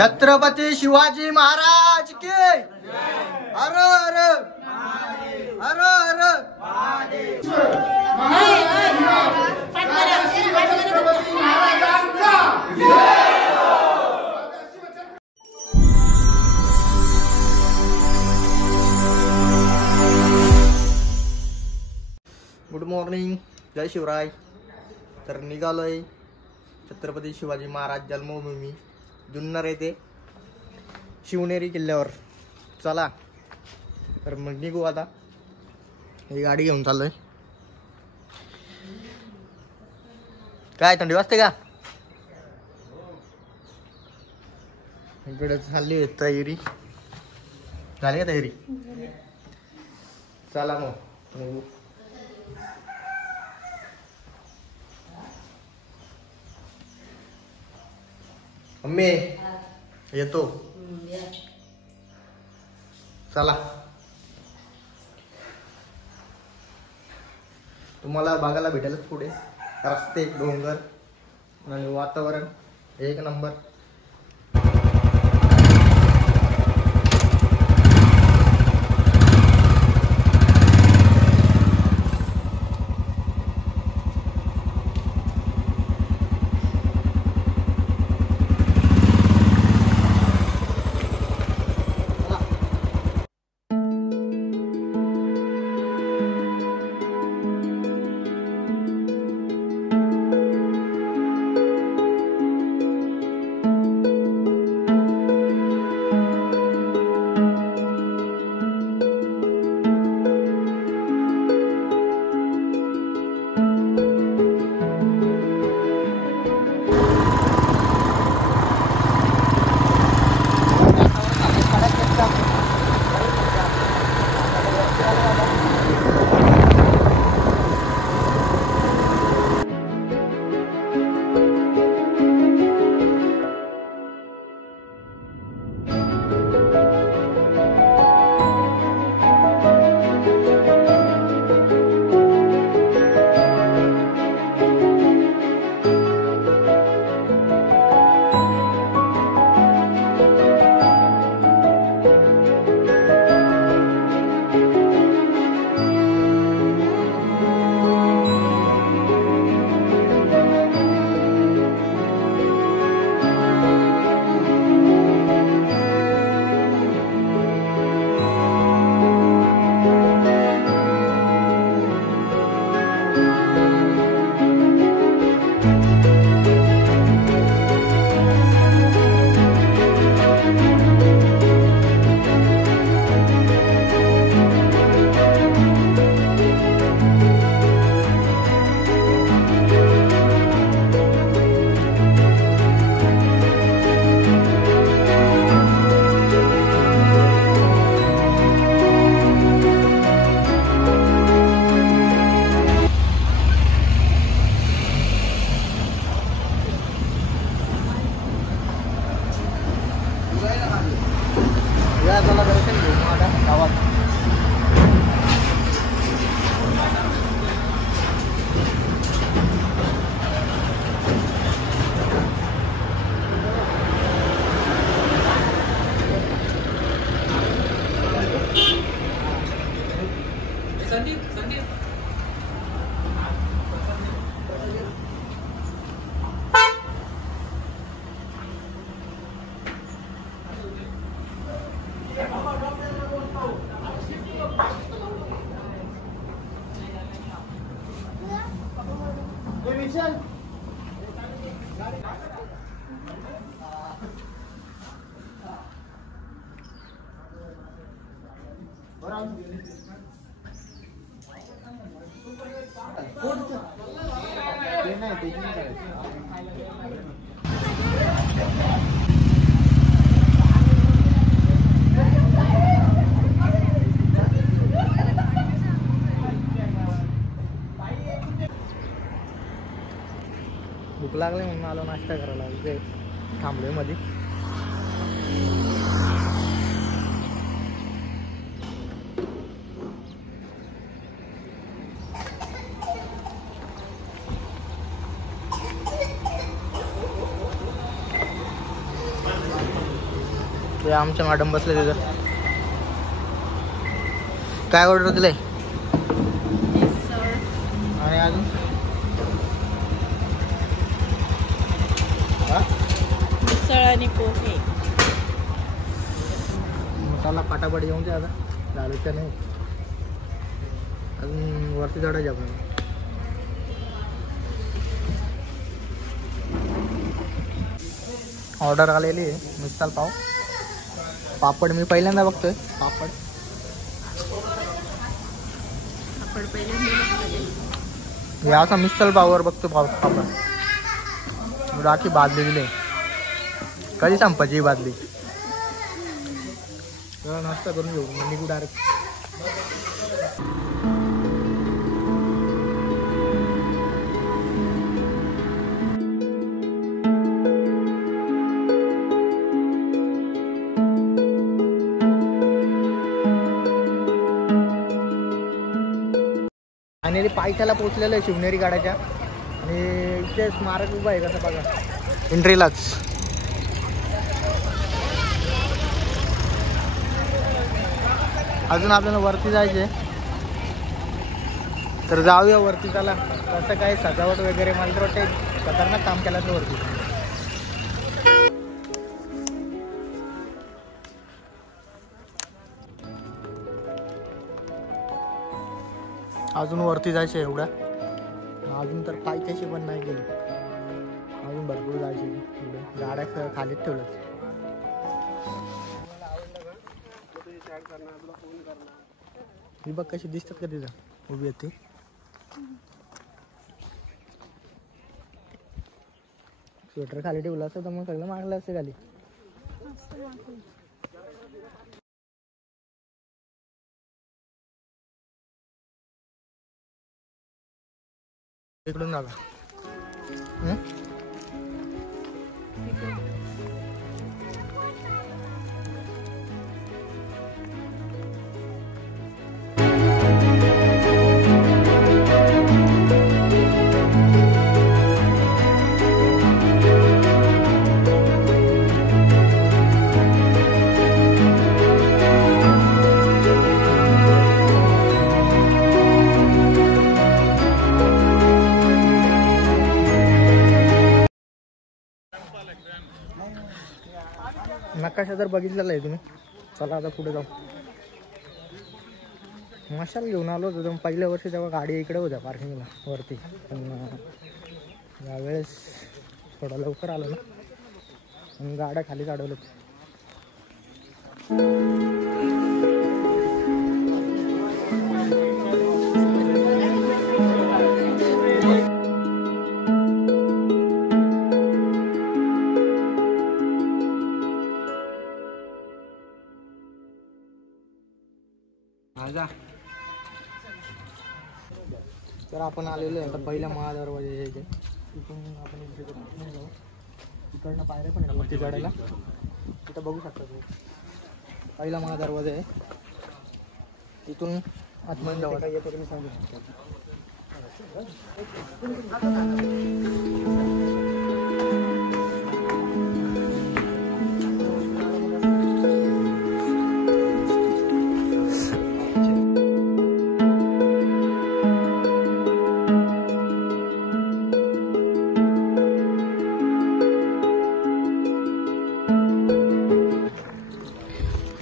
छत्रपती शिवाजी महाराज की हर हर her good morning, जय शिवराय. तर निघालोय छत्रपती शिवाजी महाराज जन्मभूमी जुन्नर येथे शिवनेरी किल्ल्यावर. चला तर मग निघू आता. ही गाडी घेऊन चाललोय. काय थंडी वाजते का? इकडे चालली तयारी. झाली का तयारी? चला मग निघू. मम्मी येतो. चला. तुम्हाला बघायला भेटेल पुढे रस्ते, डोंगर आणि वातावरण एक नंबर. भूक लागली म्हणून आलो नाश्ता करायला. इथे थांबलोय मध्ये. ते आमच्या मॅडम बसले तिथं. काय ऑर्डर दिलंय आणि अजून मिसळ आणि पोहे. मसाला पाटापाट येऊन ते आता झालं का नाही अजून वरती चढायचे आपण. ऑर्डर आलेली आहे मिसळ पाव. पापड मी पहिल्यांदा बघतोय. पापड हे असा मिसळ पाववर बघतो पापड. राखी बादली दिली कधी संपायची ही बादली. नाश्ता करून घेऊ मग निघू डायरेक्ट. आणि पायथ्याला पोचलेलं आहे शिवनेरी गडाच्या. आणि इथे स्मारक उभं आहे कसं बघा एंट्रीलाच. अजून आपल्याला वरती जायचे तर जाऊया वरती. त्याला कसं काय सजावट वगैरे मला तर वाटते खतरनाक काम केलं तर वरती. अजून वरती जायचे एवढ्या. अजून तर पायथ्याशी पण नाही गेलो. अजून भरपूर जायचे. एवढे गाड्या खालीच ठेवलं. ही बघ कशी दिसतात का तिथं उभी आहे ती. स्वेटर खाली ठेवलं असतं तर मग सगळं मागलं असतं खाली. इकडून जागा. नकाशा जर बघितलेला आहे तुम्ही. चला आता पुढे जाऊ. मशाल घेऊन आलो होतो पहिल्या वर्षी तेव्हा गाडी इकडे होत्या पार्किंगला वरती. पण यावेळेस थोडा लवकर आलो ना म्हणून गाड्या खाली काढवल्यात. तर आपण आलेलो आहे आता पहिल्या महादरवाजे इथे. तिथून आपण जाऊ. इकडनं पायऱ्या पण आहे वरती चढायला. तिथं बघू शकता तुम्ही पहिला महादरवाजा आहे. तिथून आतमध्ये जाऊ. येतो तुम्ही सांगू.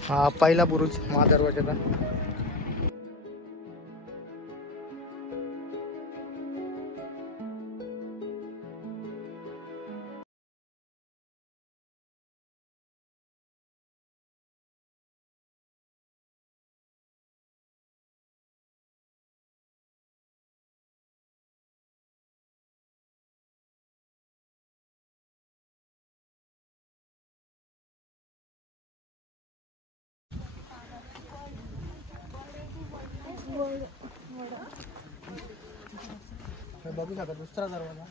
हा पहिला बुरुज महादरवाजाचा. बघू शकता दुसरा दरवाजा.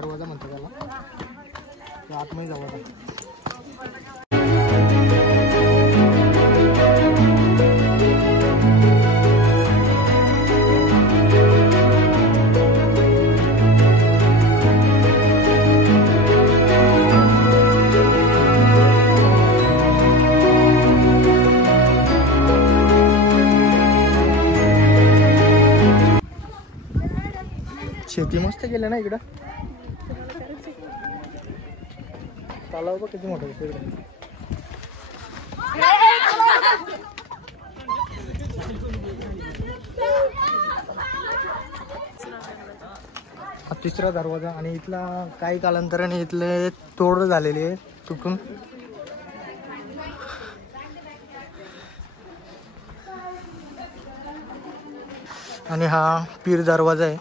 दरवाजा म्हणतो त्याला. तर आतमध्ये जाऊ आता. शेती मस्त केलं ना इकडं. तलाव बघ किती मोठा आहे इकडे. हा तिसरा दरवाजा आणि इथला काही कालांतराने इथले तोड झालेली आहे तुटून. आणि हा पीर दरवाजा आहे.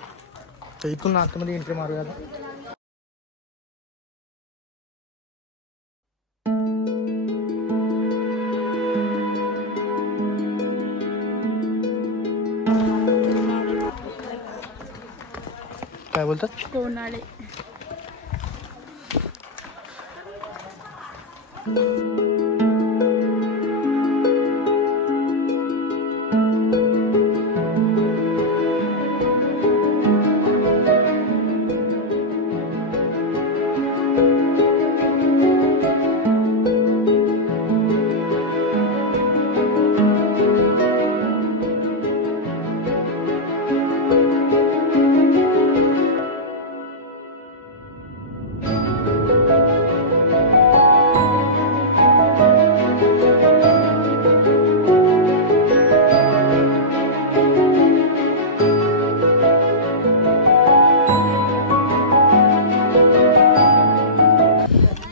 तर इथून आतमध्ये एंट्री मारूया आता. काय बोलतात कोणाळे.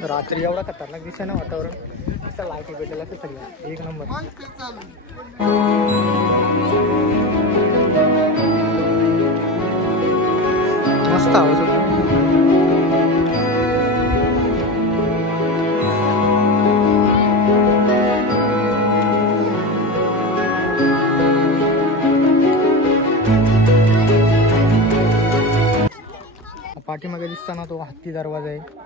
रात्री एवढा खतरनाक दिसत ना वातावरण. नुसतं लाईट भेटलेलं असं सगळं एक नंबर. मस्त आवाज होतो. पाठीमागे दिसताना तो हत्ती दरवाजा आहे.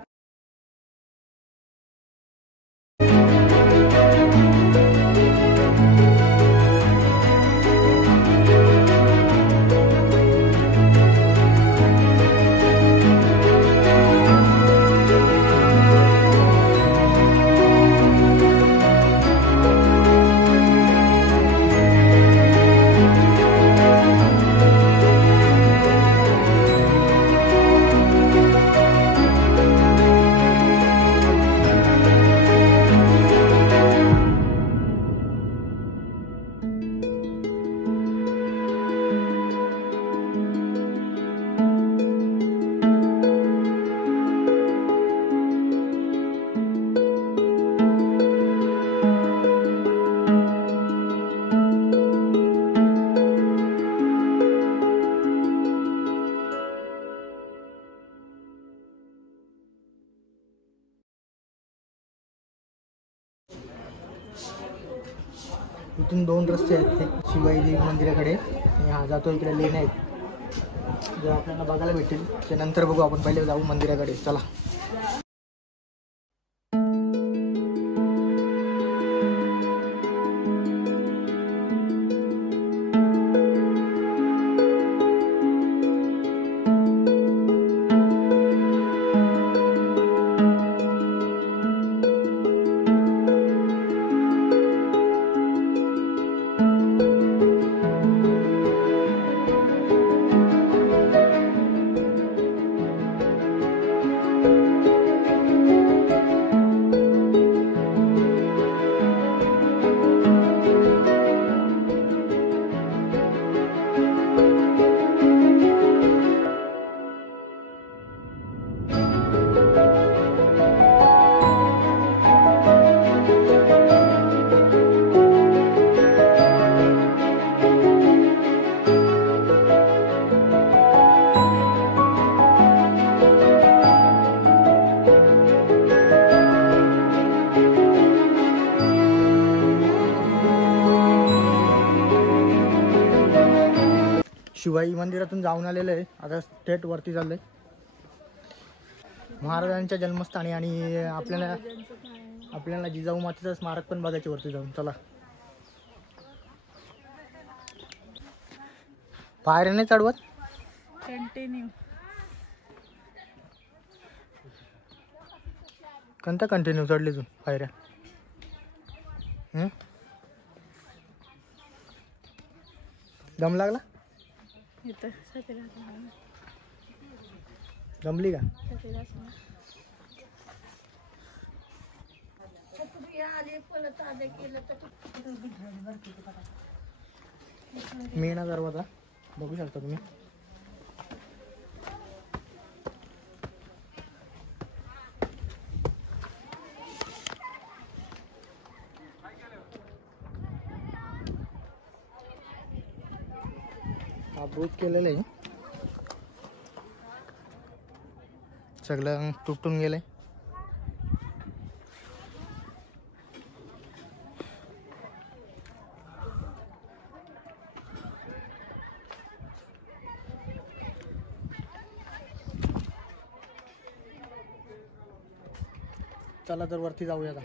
इथून दोन रस्ते आहेत. एक शिवाजी मंदिराकडे आणि हा जातो इकडे लेन आहेत जे आपल्याला बघायला भेटेल. त्यानंतर बघू आपण. पहिले जाऊ मंदिराकडे. चला. शिवाई मंदिरातून जाऊन आलेलं आहे. आता थेट वरती चाललंय. महाराजांच्या जन्मस्थानी आणि आपल्याला जिजाऊ मातेचं स्मारक पण बघायचे वरती जाऊन. चला. पायऱ्या नाही चढवत. कंटिन्यू. कोणत्या कंटिन्यू चढली तू पायऱ्या? दम लागला? इथं जमली का? मेणा दरवाजा बघू शकता तुम्ही. हा बुज केलेलं आहे, सगळं तुटून गेलंय. चला तर वरती जाऊया आता.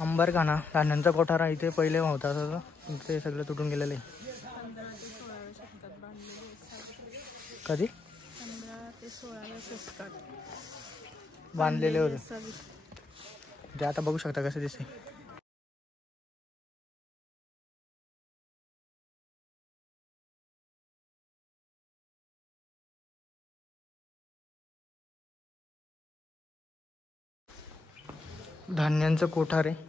अंबरखाना धान्यांचा कोठारा इथे पहिले होता, ते सगळं तुटून गेलेलं आहे. कधी 15 ते 16 बांधलेले होते ते. आता बघू शकता कसं दिसते. धान्यांचं कोठार आहे.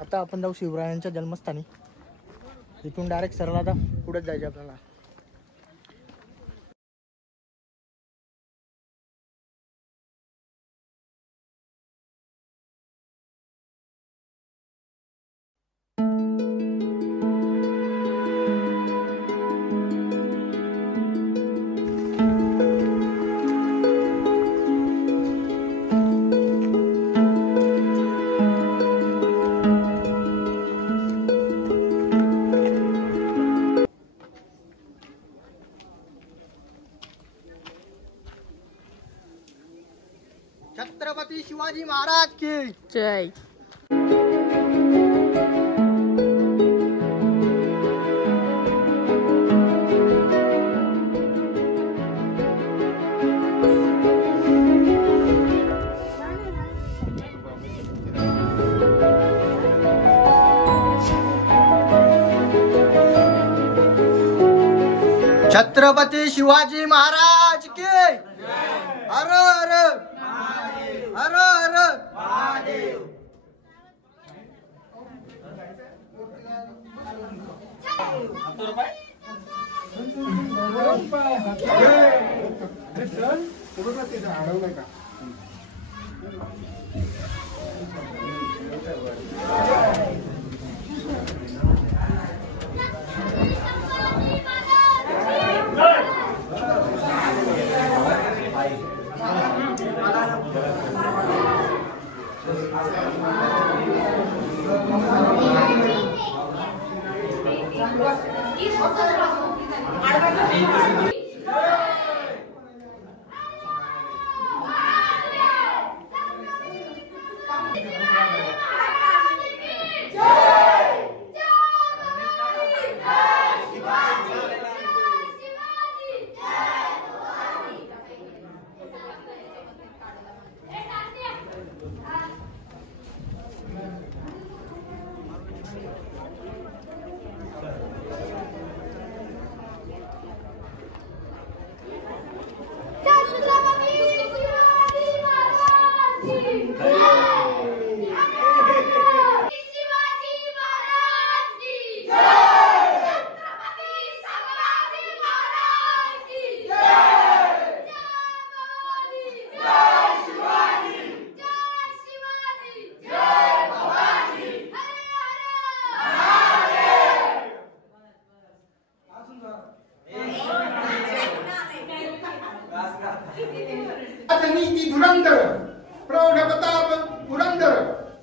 आता आपण जाऊ शिवरायांच्या जन्मस्थानी. इथून डायरेक्ट सरळ आता पुढेच जायचे आपल्याला. छत्रपती शिवाजी महाराज की जय. छत्रपती शिवाजी महाराज की हर हर हर हर महादेव. नीती धुरंधर प्रौढप्रताप पुरंदर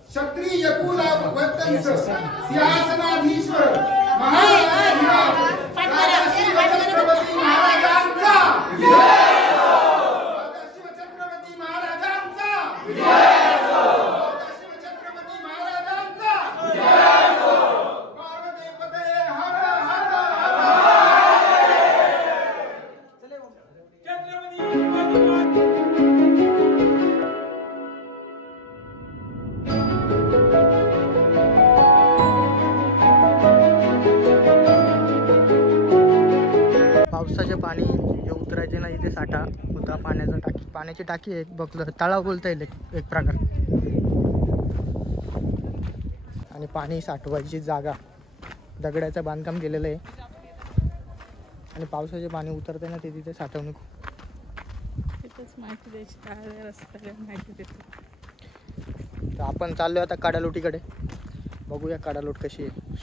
क्षत्रिय कुलावतंस सिंहासनाधीश्वर महाराज राजा शिवछत्रपती महाराजांचा राजा शिवछत्रपती महाराजांचा राजा शिवछत्रपती महाराजांचा पार्वतीपते हर हर पावसाचे पाणी जे उतरायचे ना इथे साठा होता पाण्याचा टाकी पाण्याची टाकी आहे बघलं तलाव बोलता येईल एक प्रकार आणि पाणी साठवायची जागा दगडाचं बांधकाम केलेलं आहे आणि पावसाचे पाणी उतरते ना ते तिथे साठवणूक तिथेच माहिती द्यायची काय रस्त्याला माहिती देते. तर आपण चाललो आता काडालोटीकडे बघूया काडालोट कशी आहे.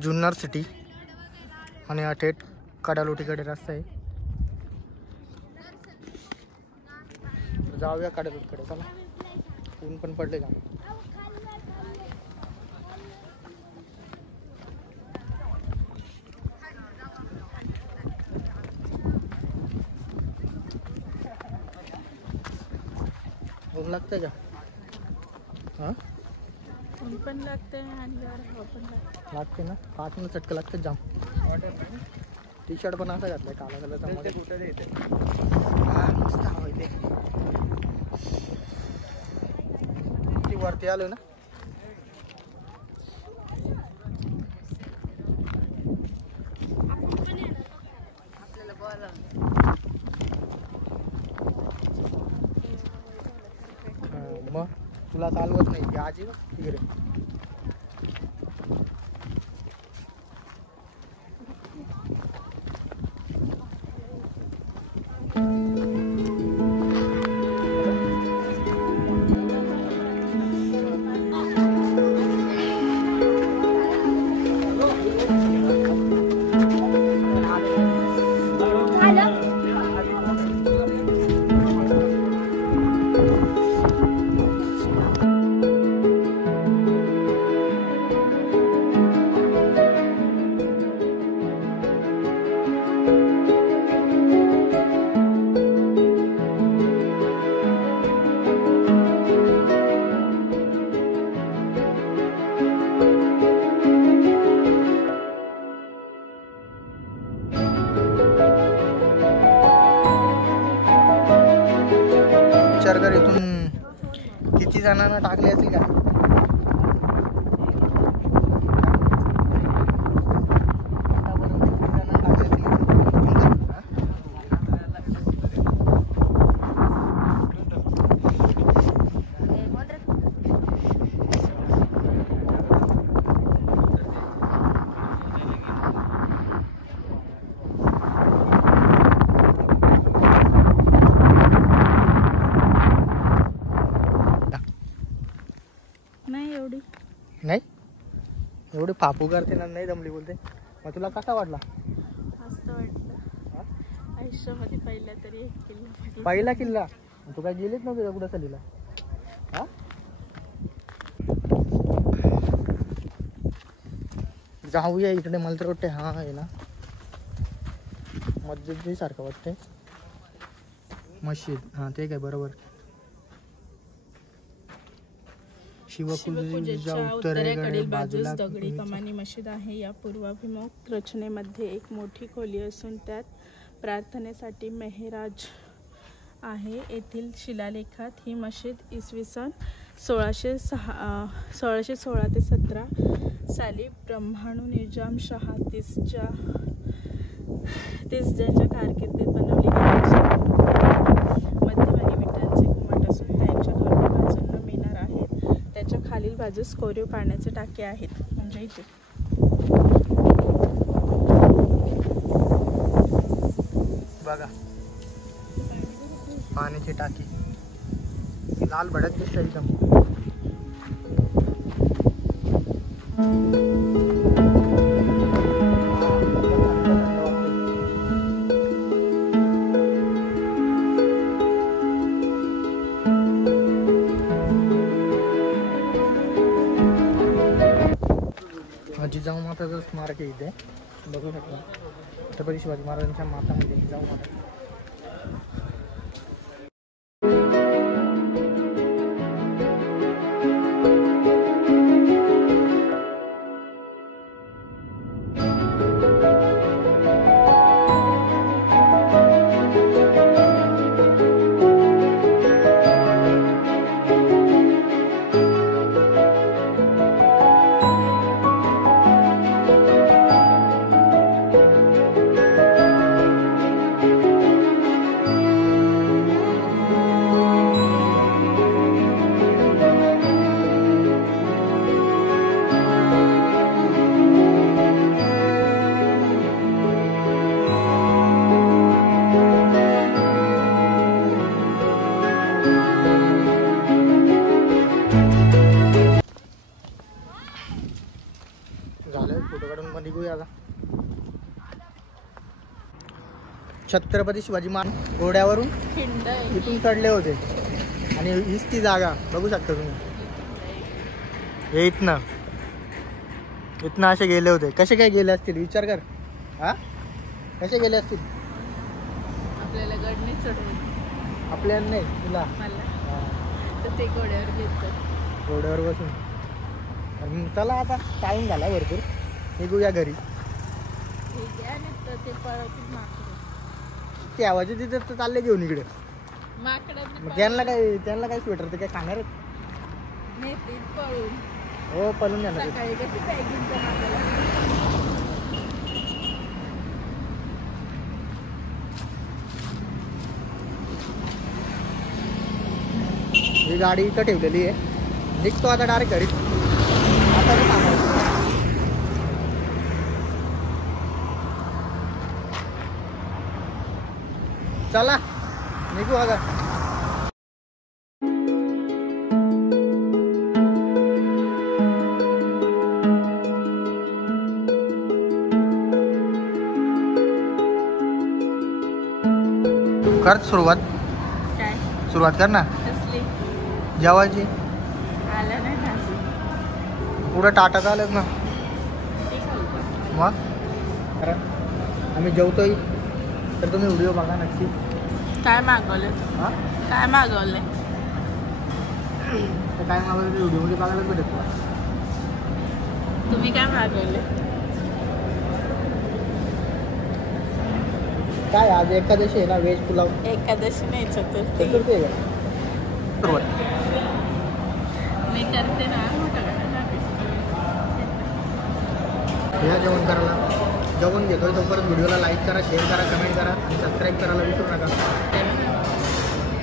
जुन्नर सिटी आणि हा थेट काडालोटीकडे रस्ता आहे. जाऊया काडालोटकडे चला ऊन पण पडले का ऊन लागतंय का हां ऊन पण लागते आणि गार हवा पण लागते ना पाठवून चटकं लागतं जाम. टी शर्ट पण असं घातलंय काला कलरचा मस्त हवा इथे ती वरती आलो ना मग तुला चालवत नाही की आजी तिकडे विचार कर इथून किती जणांना टाकले असतील का नाही एवढे फापू करते ना, नाही दमली बोलते. मग तुला कसा वाटला? मस्त वाटलं. आयुष्यामध्ये पहिला तरी एक किल्ला. पहिला किल्ला? तू काय गेलीच नव्हती कुठं चालीला? हा जाऊया इकडे. मला तर वाटते हा आहे ना मस्जिद सारखं वाटते. मस्जिद, हा ते काय बरोबर. शिवपूजेच्या उत्तरेकडील बाजूस दगडी कमानी मशीद आहे. या पूर्वाभिमुख रचनेमध्ये एक मोठी खोली असून त्यात प्रार्थनेसाठी मेहराज आहे. येथील शिलालेखात ही मशीद इसवी सन 1616 ते 17 साली ब्रह्माणू निजाम शाह तिसऱ्याच्या कारकिर्दीत बनवली गेली असून मध्यभागी विटांचे घुमट असून त्यांच्या दोन्ही बाजूंना मिनार आहेत. त्याच्या खालील बाजूस कोरीव पाण्याचे टाके आहेत. म्हणजे इथे बघा पाण्याची टाकी लाल भडक दिसते एकदम. जिजाऊ माताचं स्मारक आहे इथे, बघू शकता. छत्रपती शिवाजी महाराजांच्या मातामध्ये जिजाऊ माता. फोटो काढून पण निघूया आता. छत्रपती शिवाजी महाराज घोड्यावरून इथून चढले होते आणि हीच ती जागा बघू शकता तुम्ही. हे इथनं असे गेले होते. कसे काय गेले असतील विचार कर. हा कसे गेले असतील? आपल्याला गड नाही चढवत. आपल्याला नाही, तुला तर ते घोड्यावर घेतात, घोड्यावर बसून. चला आता टाईम झाला भरपूर, निघूया घरी. ते आवाज तिथे तर चालले घेऊन इकडे. त्यांना काय स्वेटर ते काय खाणार हो, पळून जाणार. ही गाडी इथं ठेवलेली आहे. निघतो आता डायरेक्ट घरी. आता काय सांगायचं. चला निघू आता. कर सुरुवात कर ना जेवायची. आलं नाही भाजी पुढं टाटा आलं ना. मग आम्ही जेवतोय तर तुम्ही व्हिडिओ बघा नक्की. काय मागवलं? हां काय मागवलंय? तर काय मागवलं ते व्हिडिओमध्ये बघायला भेटत. तुम्ही काय मागवले? काय आज एकादशी आहे ना, व्हेज पुलाव. एकादशी नाही, चतुर्थी. चतुर्थी आहे का? मी करते ना. या जेवण करायला. जेवण घेतोय तोपर्यंत व्हिडिओला लाईक करा, शेअर करा, कमेंट करा आणि सबस्क्राईब करायला विसरू नका.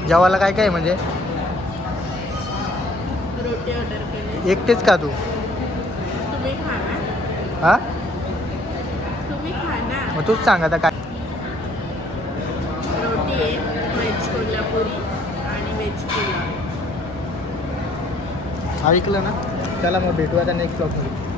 जेवायला काय काय म्हणजे रोटी ऑर्डर केली. एकटेच का तू? तुम्ही खा ना. हां तुम्ही खा ना. मग तूच सांग आता काय. रोटी आहे, व्हेज कोल्हापुरी आणि व्हेज पुलाव. ऐकलं ना. चला मग भेटूया त्या नेक्स्ट ब्लॉगमध्ये.